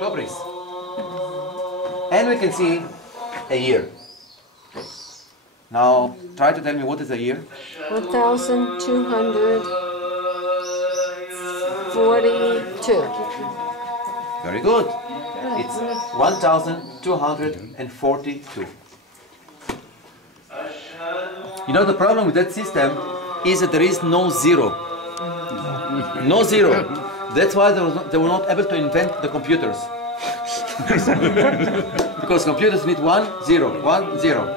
Topris. And we can see a year. Now, try to tell me what is a year? 1,242. Very good. It's 1,242. You know, the problem with that system is that there is no zero. No zero. That's why they were not able to invent the computers. Because computers need 1, 0, 1, 0.